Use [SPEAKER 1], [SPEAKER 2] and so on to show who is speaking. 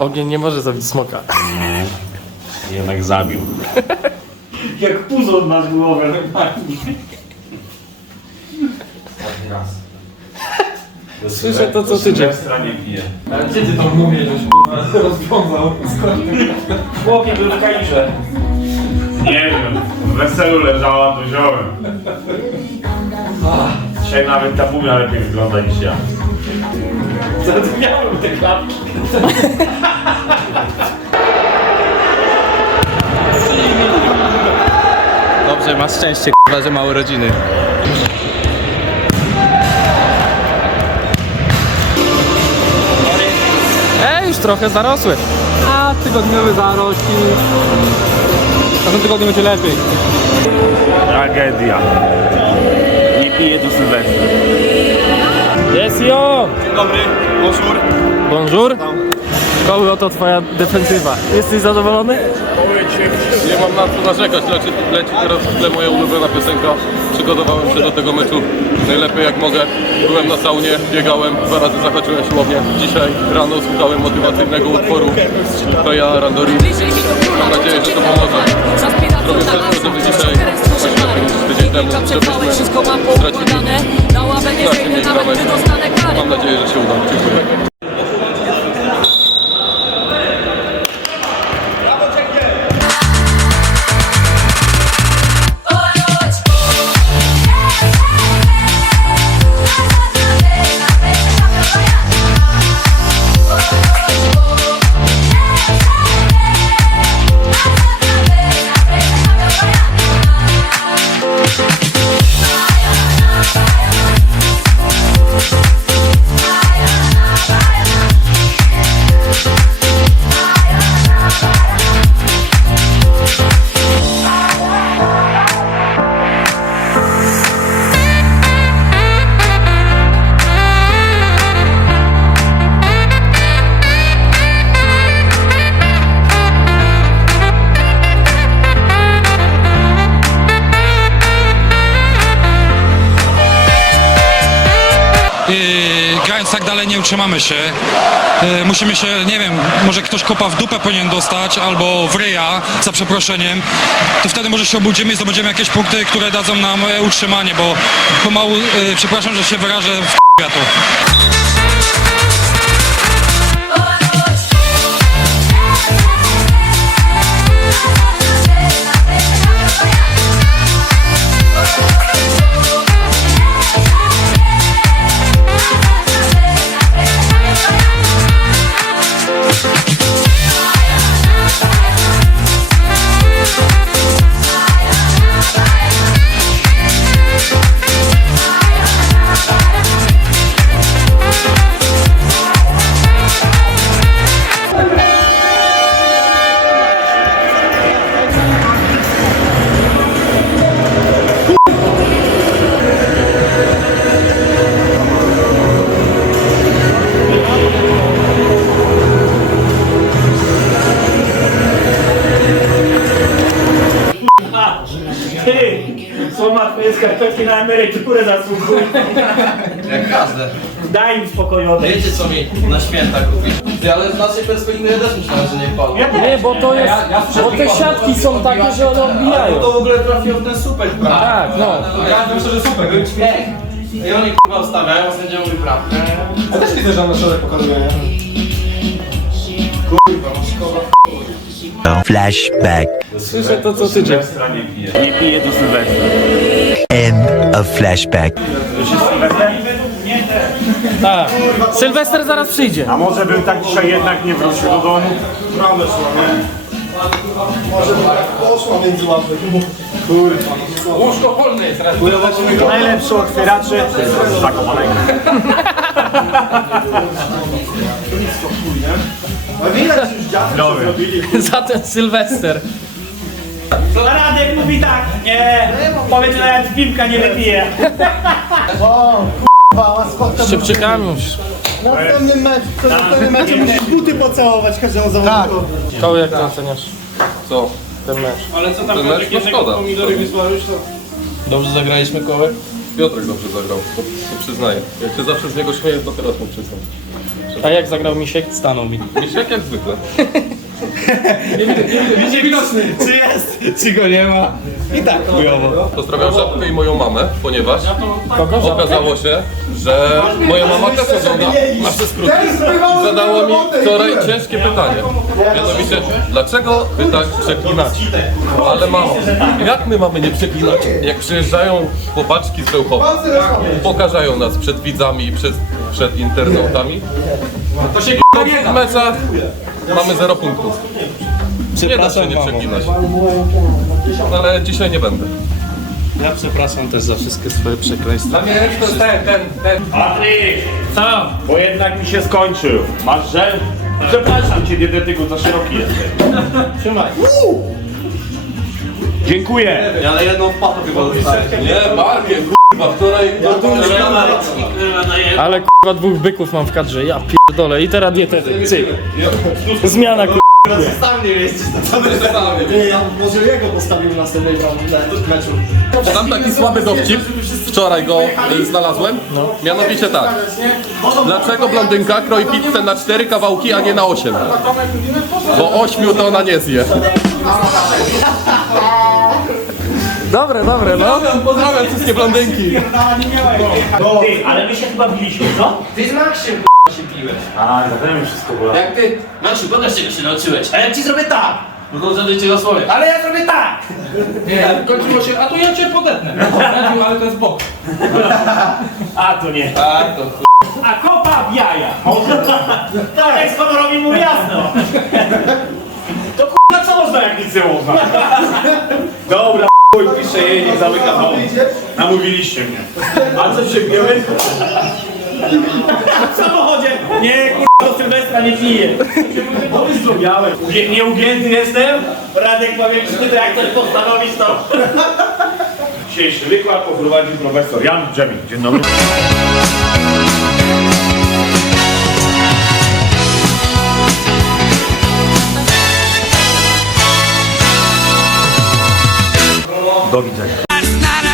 [SPEAKER 1] Ogień nie może zabić smoka.
[SPEAKER 2] Jednak zabił.
[SPEAKER 3] Jak puzo masz głowę normalnie.
[SPEAKER 1] Słyszę to, co ty dzieje.
[SPEAKER 2] Nie pije.
[SPEAKER 4] Ale gdzie ty to mówisz, żeś kurwa rozwiązał?
[SPEAKER 3] Chłopie był w kalisze.
[SPEAKER 2] Nie wiem, w weselu leżała, to wziąłem. Dzisiaj nawet ta mumia lepiej wygląda niż ja.
[SPEAKER 3] Zrozumiałem te klapki.
[SPEAKER 1] Dobrze, masz szczęście, k***a, że ma urodziny. Już trochę zarosły.
[SPEAKER 4] A tygodniowy zarośli. Na tym tygodniu będzie lepiej.
[SPEAKER 2] Tragedia. Nie piję do Sylwestra.
[SPEAKER 1] Jest i on!
[SPEAKER 4] Dzień dobry, bonjour.
[SPEAKER 1] Bonjour. Koły, oto twoja defensywa. Jesteś zadowolony?
[SPEAKER 4] Nie mam na co narzekać, leci teraz w tle moja ulubiona piosenka. Przygotowałem się do tego meczu najlepiej jak mogę. Byłem na saunie, biegałem, 2 razy zahaczyłem siłownię. Dzisiaj rano słuchałem motywacyjnego utworu Toya Randori. Mam nadzieję, że to pomoże. Zrobię wszystko, żeby dzisiaj, tydzień temu, żebyśmy stracili mniej bramek. Mam nadzieję, że się uda. Dziękuję.
[SPEAKER 5] Grając tak dalej nie utrzymamy się. Musimy się, nie wiem, może ktoś kopa w dupę powinien dostać, albo w ryja, za przeproszeniem. To wtedy może się obudzimy i zdobędziemy jakieś punkty, które dadzą nam utrzymanie, bo pomału, przepraszam, że się wyrażę, w to.
[SPEAKER 3] Ty! Co ma twoje skarpetki na emeryturę zasługują?
[SPEAKER 6] Jak każde.
[SPEAKER 3] Daj im spokojowe.
[SPEAKER 6] Wiecie co mi na święta kupić? Ty, ale z naszej perspektywy ja też myślałem, że nie padło.
[SPEAKER 1] Nie, bo to jest. Bo te siatki są takie, że one
[SPEAKER 6] Ale
[SPEAKER 1] odbijają.
[SPEAKER 6] to w ogóle trafiło w ten supek, prawda?
[SPEAKER 1] Tak, no.
[SPEAKER 4] Ja myślę, że super, był ćwiek.
[SPEAKER 6] I oni k***a ustawiają, sędzia mówi prawdę.
[SPEAKER 4] Ja też widzę, że on na środek pokazuje, nie?
[SPEAKER 7] Flashback.
[SPEAKER 1] Słyszę to, co ty dzieje.
[SPEAKER 2] Nie pije. Nie piję do Sylwestra.
[SPEAKER 7] End of flashback.
[SPEAKER 1] Tak. Sylwester zaraz przyjdzie.
[SPEAKER 2] A może bym tak dzisiaj jednak nie wrócił do domu?
[SPEAKER 4] Łóżko wolne jest raz.
[SPEAKER 3] Najlepszy otwieraczy.
[SPEAKER 2] Zakopanego.
[SPEAKER 1] Za ten Sylwester.
[SPEAKER 3] Radek mówi tak, nie, powiedz, że nawet piwka nie wypije.
[SPEAKER 1] Z Szybczykami już.
[SPEAKER 8] Następnym meczu musisz buty pocałować każdemu zawodnikowi.
[SPEAKER 1] Koły, jak to oceniasz?
[SPEAKER 4] Co?
[SPEAKER 1] Ten mecz.
[SPEAKER 3] Ale co tam
[SPEAKER 4] Ten mecz, no szkoda.
[SPEAKER 1] Dobrze zagraliśmy koły?
[SPEAKER 4] Piotrek dobrze zagrał, to przyznaję. Jak się zawsze z niego śmieję, to teraz mu przyznam.
[SPEAKER 1] A jak zagrał Misiek?
[SPEAKER 3] Stanął mi.
[SPEAKER 4] Misiek jak zwykle.
[SPEAKER 3] Czy jest? Czy go nie ma? I tak chujowo.
[SPEAKER 4] Pozdrawiam żabkę i moją mamę, ponieważ
[SPEAKER 1] Kogo?
[SPEAKER 4] okazało się, że moja mama też ogląda nasze skróty. I zadała mi wczoraj ciężkie pytanie. Mianowicie, dlaczego wy tak przeklinacie? Ale mamo, jak my mamy nie przeklinać? Jak przyjeżdżają chłopaczki z Bełchowa, pokażają nas przed widzami i przed internautami, to się w tych meczach mamy 0 punktów. Nie da się nie przeklinać. Ale dzisiaj nie będę.
[SPEAKER 1] Ja przepraszam też za wszystkie swoje przekleństwa.
[SPEAKER 2] Patryk! Co? Bo jednak mi się skończył. Masz żel? Przepraszam cię, dietetyku, za szeroki jesteś.
[SPEAKER 1] Trzymaj.
[SPEAKER 2] Dziękuję.
[SPEAKER 6] Ale jedną wpadł chyba dostałem.
[SPEAKER 4] Nie, barkiem, kurwa, wczoraj...
[SPEAKER 1] Ale kurwa 2 byków mam w kadrze, ja pierdolę. I teraz dietetyk, cyk. Zmiana kurwa.
[SPEAKER 6] Sam nie jeździć na całym
[SPEAKER 8] Nie, ja może jego postawił w następnej meczu.
[SPEAKER 4] Mam taki słaby dowcip, wczoraj go znalazłem, mianowicie tak. Dlaczego blondynka kroi pizzę na 4 kawałki, a nie na 8? Bo 8 to ona nie zje.
[SPEAKER 1] Dobre, no.
[SPEAKER 4] Pozdrawiam wszystkie blondynki.
[SPEAKER 3] Ty, ale my się chyba biliśmy, co?
[SPEAKER 6] Ty z Maxiem się piłeś.
[SPEAKER 2] A, zapewne wszystko było.
[SPEAKER 6] Jak ty? Maxiu, pokaż czego się nauczyłeś.
[SPEAKER 3] A ja ci zrobię tak!
[SPEAKER 6] No to żaduj cię słowie.
[SPEAKER 3] Ale ja zrobię tak!
[SPEAKER 6] Nie, kończyło się, a to ja cię podetnę. Ale to jest bok.
[SPEAKER 3] A to nie.
[SPEAKER 6] A to chuj.
[SPEAKER 3] A kopa w jaja! Tak jak z honorowi mu jasno! To k***a co można jak nic nie można?
[SPEAKER 2] Dobra, chuj, piszę jej, niech zamyka dom. Namówiliście mnie. A co się pijemy?
[SPEAKER 3] W samochodzie! Nie, k***a do Sylwestra nie piję!
[SPEAKER 2] Zrobiałem.
[SPEAKER 3] Nieugięty jestem? Radek pamiętny, to jak coś postanowisz to...
[SPEAKER 2] Dzisiejszy wykład poprowadził profesor Jan Dżemik. Dzień dobry. Do widzenia.